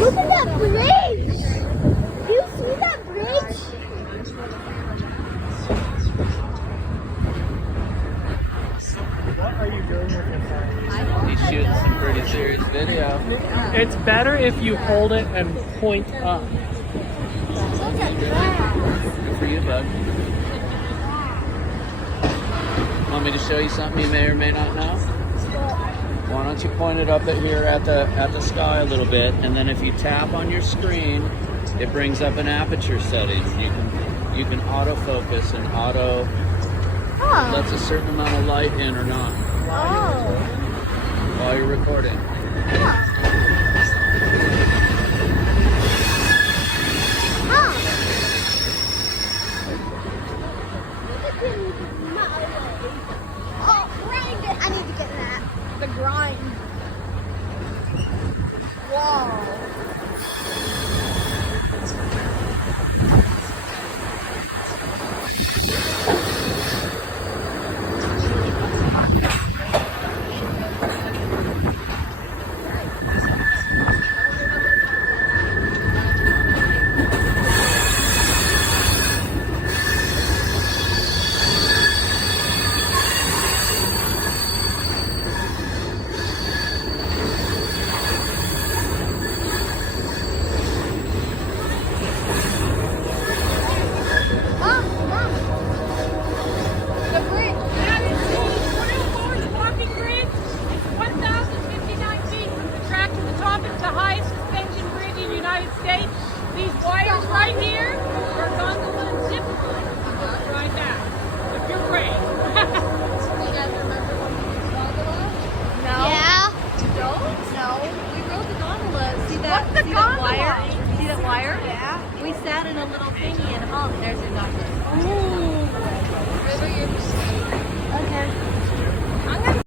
Look at that bridge! Do you see that bridge? What are you doing with your phone? He's shooting some pretty serious video. It's better if you hold it and point up. Look at that. Good for you, bud. Want me to show you something you may or may not know? Why don't you point it up at here at the sky a little bit, and then if you tap on your screen, it brings up an aperture setting. You can autofocus and auto Oh. lets a certain amount of light in or not Oh. while you're recording. Huh. Huh. Oh, grind! I need to get that. The grind. Whoa. Mom, Mom. The bridge. Walking bridge, 1,059 feet from the track to the top. It's the highest suspension bridge in the United States. These wires right here are gondola and zip line. Right now. If you're brave. You guys remember when we used gondola? No. Yeah. You don't? No. We rode the gondola. See that? What's the see gondola? that wire? See that wire? Yeah. We sat in a little thingy and hung. There's your gondola. Ooh.